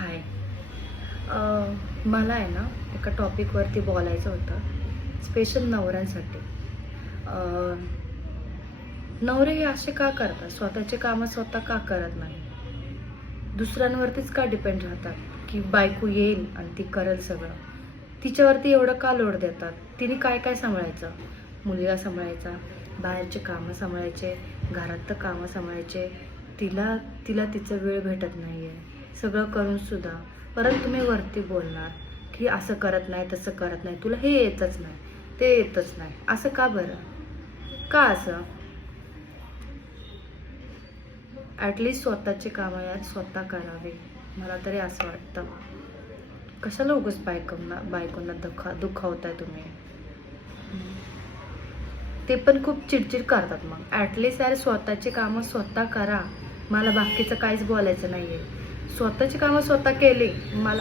हाय. मला आहे ना एका टॉपिकवरती बोलायचं होतं, स्पेशल नवऱ्यांसाठी. अ, नवरे हे असे का करतात? स्वतःचे कामं स्वतः का करत नाही? दुसऱ्यांवरतीच का डिपेंड राहतात, की बायको येईल आणि ती करेल सगळं? तिच्यावरती एवढं का लोड देतात? तिने काय काय सांभाळायचं? मुलीला सांभाळायचा, बाहेरचे कामं सांभाळायचे, घरात कामं सांभाळायचे. तिला तिला तिचा वेळ भेटत नाहीये सगळं करून सुद्धा. परत तुम्ही वरती बोलणार की असं करत नाही, तसं करत नाही, तुला हे येतच नाही, ते येतच नाही. असं का बरं? का असं? ॲटलिस्ट स्वतःचे कामं यार स्वतः करावे, मला तरी असं वाटतं. कशाला उगाच बायकोंना दुखावताय तुम्ही? ते पण खूप चिडचिड करतात. मग ॲटलिस्ट यार स्वतःची कामं स्वतः करा. मला बाकीचं काहीच बोलायचं नाहीये. स्वतःची कामं स्वतः केली,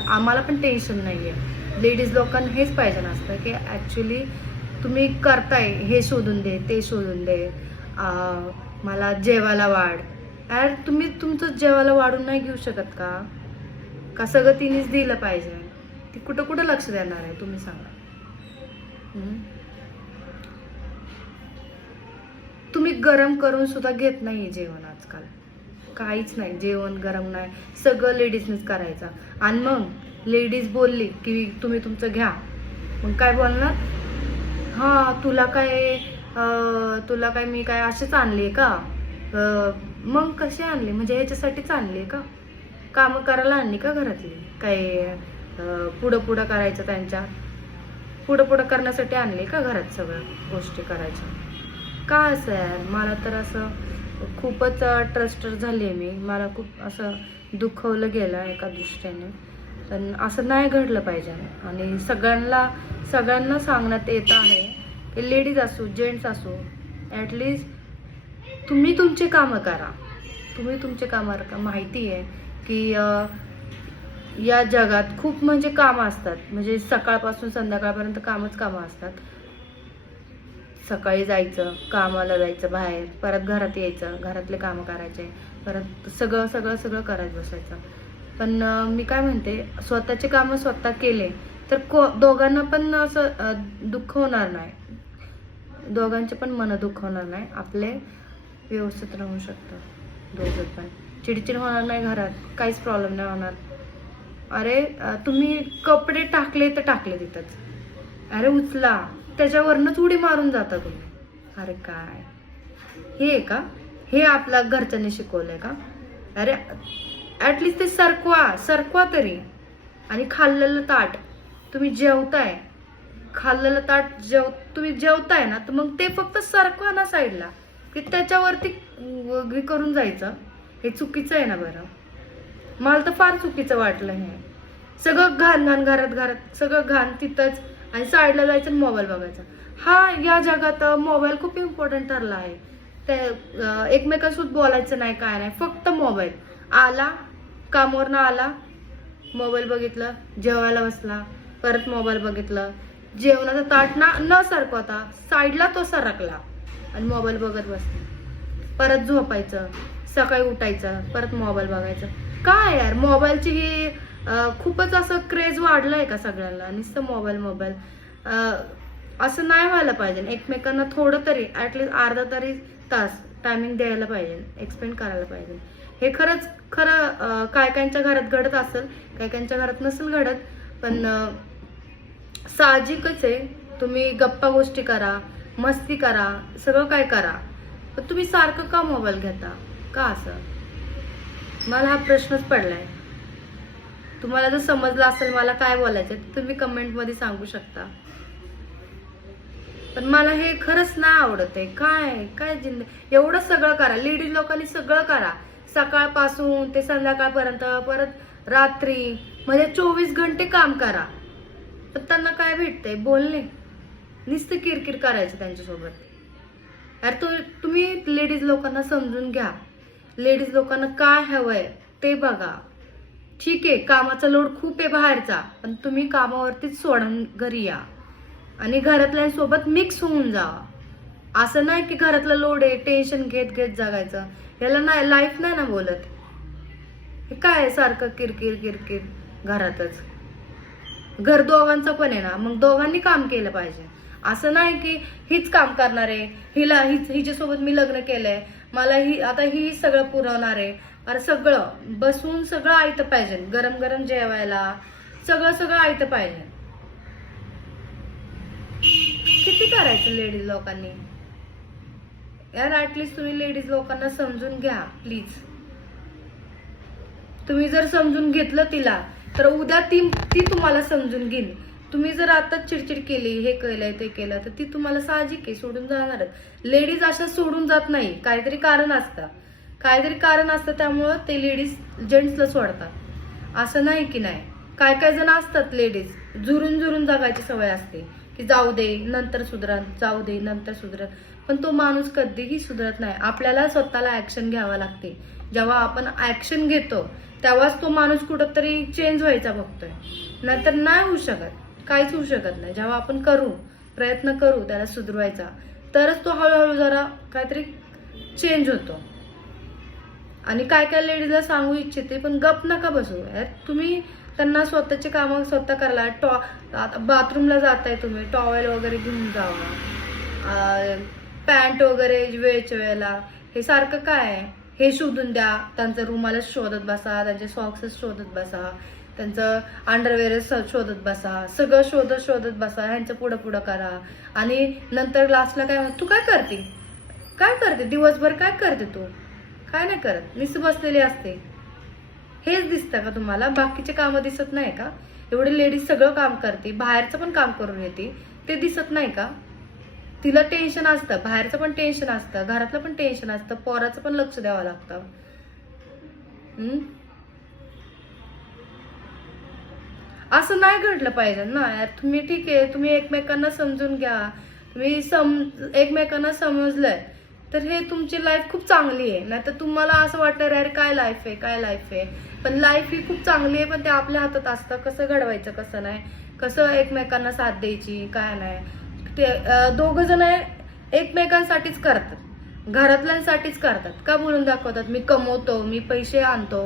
आम्हाला पण टेन्शन नाहीये. लेडीज लोकांना हेच पाहिजे नसतं की ॲक्च्युली तुम्ही करताय हे शोधून दे, ते शोधून दे, मला जेवायला वाढ. यार तुम्ही तुमचं जेवायला वाढून नाही घेऊ शकत का? का सगळं तिनेच दिलं पाहिजे? ती कुठं कुठं लक्ष देणार आहे तुम्ही सांगा. तुम्ही गरम करून सुद्धा घेत नाही जेवण आजकाल. काहीच नाही, जेवण गरम नाही, सगळं लेडीजनेच करायचं. आणि मग लेडीज बोलली की तुम्ही तुमचं घ्या, मग काय बोलणार? हां, तुला काय मी काय असेच आणले का? मग कसे आणले? म्हणजे ह्याच्यासाठीच आणले का? कामं करायला आणली का घरातली? काय पुढं पुढं करायचं त्यांच्या? पुढं पुढं करण्यासाठी आणले का घरात सगळ्या गोष्टी करायच्या? का असं यार? मला तर असं खूपच ट्रस्टर झाली आहे मी. मला खूप असं दुखवलं गेलं एका दृष्टीने. पण असं नाही घडलं पाहिजे. आणि सगळ्यांना सांगण्यात येत आहे की लेडीज असो, जेंट्स असो, ॲटलिस्ट तुम्ही तुमचे कामं करा. तुम्ही तुमचे कामं करा. माहिती आहे की या जगात खूप म्हणजे कामं असतात. म्हणजे सकाळपासून संध्याकाळपर्यंत कामं असतात. सकाळी जायचं, कामाला जायचं बाहेर, परत घरात यायचं, घरातले कामं करायचे, परत सगळं करत बसायचं. पण मी काय म्हणते, स्वतःचे कामं स्वतः केले तर दोघांना पण असं दुःख होणार नाही. दोघांचे पण मन दुखवणार नाही. आपले व्यवस्थित राहू शकतात दोघं पण. चिडचिड होणार नाही घरात, काहीच प्रॉब्लेम नाही होणार. अरे तुम्ही कपडे टाकले तर टाकले तिथंच. अरे उचला, त्याच्यावरनंच उडी मारून जाता तुम्ही. अरे काय हे का? हे आपल्या घरच्यांनी शिकवलंय का? अरे ॲटलिस्ट ते सरकवा तरी. आणि खाल्लेलं ताट तुम्ही जेवताय, खाल्लेलं ताट तुम्ही जेवताय ना, तर मग ते फक्त सरकवा ना साईडला, की त्याच्यावरती करून जायचं. हे चुकीचं आहे ना बरं? मला तर फार चुकीचं वाटलं हे. सगळं घाण घरात सगळं घाण तिथंच, आणि साईडला जायचं आणि मोबाईल बघायचा. हा, या जगात मोबाईल खूप इम्पॉर्टंट ठरला आहे. ते एकमेकांसोबत बोलायचं नाही, काय नाही, फक्त मोबाईल. आला कामावरनं आला, मोबाईल बघितलं, जेवायला बसला, परत मोबाईल बघितलं, जेवणाचा ताट न सरकवता साईडला तो सरकला आणि मोबाईल बघत बसला. परत झोपायचं, सकाळी उठायचं, परत मोबाईल बघायचं. काय यार, मोबाईलची ही खूपच असं क्रेज वाढलंय का सगळ्यांना? नुसतं मोबाईल. असं नाही व्हायला पाहिजे. एकमेकांना थोडं तरी ॲटलिस्ट अर्धा तरी तास टायमिंग द्यायला पाहिजे, एक्सपेंड करायला पाहिजे. हे खरं कायकांच्या घरात घडत असेल, कायकांच्या घरात नसेल घडत. पण साहजिकच आहे. तुम्ही गप्पा गोष्टी करा, मस्ती करा, सगळं काय करा, पण तुम्ही सारखं का मोबाईल घेता? का असं? मला हा प्रश्नच पडलाय. तुम्हाला जर समजलं असेल मला काय बोलायचं, तुम्ही कमेंटमध्ये सांगू शकता. पण मला हे खरंच नाही आवडत आहे. काय एवढं सगळं करा, लेडीज लोकांनी सगळं करा, सकाळपासून ते संध्याकाळपर्यंत, परत रात्री, म्हणजे 24 घंटे काम करा. पण त्यांना काय भेटतंय? बोलणे, नुसतं किरकिर करायचं त्यांच्यासोबत. यार तुम्ही लेडीज लोकांना समजून घ्या. लेडीज लोकांना काय हवंय ते बघा. ठीक आहे, कामाचा लोड खूप आहे बाहेरचा, पण तुम्ही कामावरतीच सोडून घरी या आणि घरातल्यांसोबत मिक्स होऊन जावा. असं नाही की घरातला लोड आहे, टेन्शन घेत जगायचं. याला नाही, लाईफ नाही ना बोलत. हे काय आहे सारखं किरकिर किरकिर घरातच? घर दोघांचं पण आहे ना, मग दोघांनी काम केलं पाहिजे. असं नाही की हीच काम करणार आहे, हिच्यासोबत मी लग्न केलंय, मला आता ही सगळं पुरवणार आहे. अरे सगळं बसून सगळं आयतं पाहिजे, गरम गरम जेवायला सगळं सगळं आयतं पाहिजे. किती करायचं लेडीज लोकांनी यार? ऍटलीस्ट तुम्ही लेडीज लोकांना समजून घ्या प्लीज. तुम्ही जर समजून घेतलं तिला तर उद्या ती तुम्हाला समजून घेईल. तुम्ही जर आता चिडचिड केली, हे केलंय ते केलं, तर ती तुम्हाला साहजिक आहे सोडून जाणारच. लेडीज अशा सोडून जात नाही, काहीतरी कारण असतं त्यामुळं ते लेडीज जेंट्सला सोडतात. असं नाही की नाही. काय काय जण असतात लेडीज झुरून जगायची सवय असते की जाऊ दे नंतर सुधरत, पण तो माणूस कधीही सुधरत नाही. आपल्याला स्वतःला ऍक्शन घ्यावा लागते. जेव्हा आपण ऍक्शन घेतो तेव्हाच तो माणूस कुठंतरी चेंज व्हायचा बघतोय, नाहीतर नाही होऊ शकत, काहीच होऊ शकत नाही. जेव्हा आपण प्रयत्न करू त्याला सुधरवायचा, तरच तो हळूहळू जरा काहीतरी चेंज होतो. आणि काय काय लेडीजला सांगू इच्छिते, पण गप नका बसू यार. तुम्ही त्यांना स्वतःचे कामं स्वतः करायला, बाथरूमला जाताय तुम्ही, टॉवेल वगैरे घेऊन जावा, पॅन्ट वगैरे वेळच्या वेळेला, हे सारखं काय आहे हे शोधून द्या. त्यांचं रुमाला शोधत बसा, त्यांचे सॉक्सेस शोधत बसा, त्यांचं अंडरवेअर शोधत बसा, सगळं शोधत बसा. ह्यांचं पुढं करा. आणि नंतर लास्टला तू काय करते दिवसभर? काय करते तू? काय नाही करत, नुसतं बसलेली असते. हेच दिसतं का तुम्हाला? बाकीचे कामं दिसत नाही का? एवढे लेडीज सगळं काम करते, बाहेरचं पण काम करून येते, ते दिसत नाही का? तिला टेन्शन असतं, बाहेरचं पण टेन्शन असतं, घरातलं पण टेन्शन असतं, पोराचं पण लक्ष द्यावं लागतं. असं नाही घडलं पाहिजे ना यार. तुम्ही ठीक आहे, तुम्ही एकमेकांना समजून घ्या. तुम्ही एकमेकांना समजलंय तर हे तुमची लाईफ खूप चांगली आहे. नाही तर तुम्हाला असं वाटणार अरे काय लाईफ आहे. पण लाईफ ही खूप चांगली आहे, पण ते आपल्या हातात असतं कसं घडवायचं, कसं नाही, कसं एकमेकांना साथ द्यायची, काय नाही. ते दोघं जण एकमेकांसाठीच करतात, घरातल्यांसाठीच करतात. का बोलून दाखवतात मी कमवतो, मी पैसे आणतो,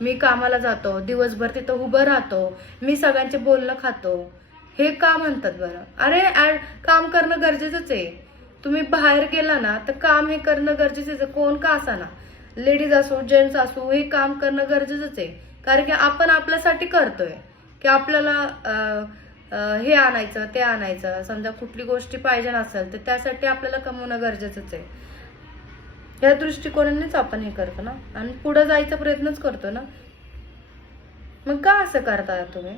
मी कामाला जातो, दिवसभर तिथं उभं राहतो, मी सगळ्यांचे बोलणं खातो, हे का म्हणतात बरं? अरे काम करणं गरजेचंच आहे. तुम्ही बाहेर गेला ना तर काम हे करणं गरजेचंच आहे. कोण का असा ना, लेडीज असो जेंट्स असो, हे काम करणं गरजेचंच आहे. कारण की आपण आपल्यासाठी करतोय की आपल्याला हे आणायचं ते आणायचं, समजा कुठली गोष्टी पाहिजे नसेल तर त्यासाठी आपल्याला कमवणं गरजेचंच आहे. या दृष्टिकोनानेच आपण हे करतो ना, आणि पुढे जायचा प्रयत्नच करतो ना. मग का असं करता तुम्ही?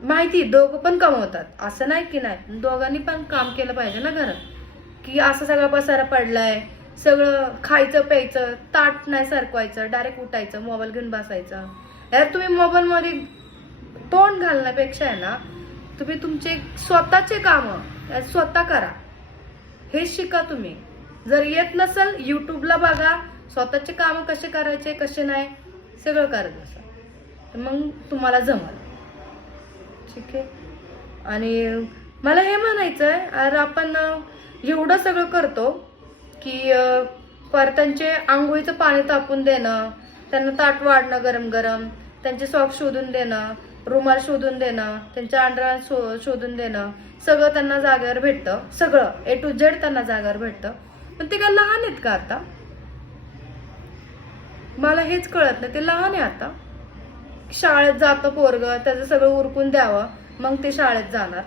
माहिती दोघं पण कमवतात, असं नाही की नाही, दोघांनी पण काम केलं पाहिजे ना घरात. की असं सगळं पसारा पडलाय, सगळं खायचं प्यायचं, ताट नाही सरकवायचं, डायरेक्ट उठायचं, मोबाईल घेऊन बसायचं. यार तुम्ही मोबाईल मध्ये तोंड घालण्यापेक्षा आहे ना, तुम्ही तुमचे स्वतःचे कामं स्वतः करा, हे शिका तुम्ही. जर येत नसेल युट्यूबला बघा, स्वतःचे कामं कसे करायचे कसे नाही सगळं करत बसा, तर मग तुम्हाला जमल. ठीक आहे. आणि मला हे म्हणायचंय, अरे आपण एवढं सगळं करतो की त्यांचे आंघोळीचं पाणी तापून देणं, त्यांना ताट वाढणं गरम गरम, त्यांचे सॉक्स शोधून देणं, रुमाल शोधून देणं, त्यांच्या अंडरवेअर शोधून देणं, सगळं त्यांना जागेवर भेटतं, सगळं A to Z त्यांना जागेवर भेटतं. पण ते काय लहान आहेत का आता? मला हेच कळत नाही. ते लहान आहे आता. शाळेत जातं पोरग, त्याचं सगळं उरकून द्यावं, मग ते शाळेत जाणार.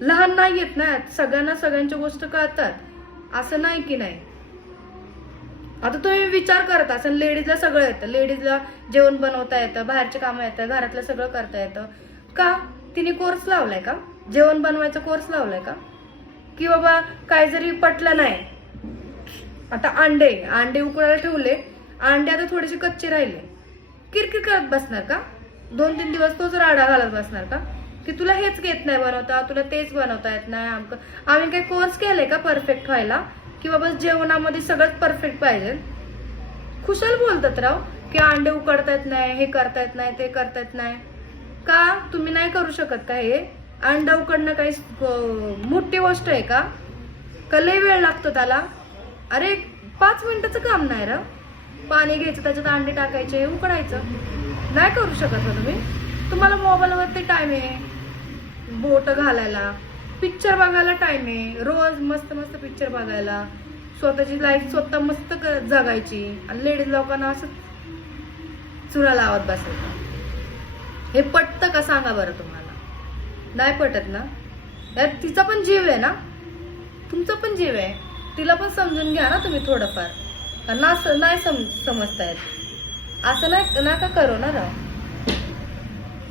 लहान नाही येत ना, सगळ्यांना सगळ्यांच्या गोष्ट कळतात, असं नाही की नाही. आता तुम्ही विचार करत असाल, लेडीजला सगळं येतं, लेडीजला जेवण बनवता येतं, बाहेरचे कामं येतं, घरातलं सगळं करता येतं. का? तिने कोर्स लावलाय का? जेवण बनवायचा कोर्स लावलाय का? की बाबा काय जरी पटलं नाही, आता अंडे उकळायला ठेवले, अंडे आता थोडेसे कच्चे राहिले, किरकिर करत बसणार का? 2-3 दिवस तोच राडा घालत बसणार का? की तुला हेच येत नाही बनवता, तुला तेच बनवता येत नाही. आम्ही काही कोर्स केलाय का परफेक्ट व्हायला, की बाबा जेवणामध्ये सगळंच परफेक्ट पाहिजे? खुशाल बोलतात राव की अंडे उकडता येत नाही, हे करता येत नाही, ते करता येत नाही. का तुम्ही नाही करू शकत का? हे अंडा उकडणं काही मोठी गोष्ट आहे का? लय वेळ लागतो त्याला? अरे 5 मिनिटाचं काम नाही रा. पाणी घ्यायचं, त्याच्यात अंडे टाकायचे, उकडायचं. नाही करू शकत ना तुम्ही? तुम्हाला मोबाईलवरती टाइम आहे बोट घालायला, पिक्चर बघायला टाइम आहे, रोज मस्त मस्त पिक्चर बघायला, स्वतःची लाईफ स्वतः मस्त जगायची. आणि लेडीज लोकांना असं चुरा लावत बसायचं. हे पटतं का सांगा बरं तुम्हाला? नाही पटत ना? यार तिचा पण जीव आहे ना, तुमचा पण जीव आहे, तिला पण समजून घ्या ना तुम्ही थोडंफार. नाही समजतायत असं नाही नका करू ना राव.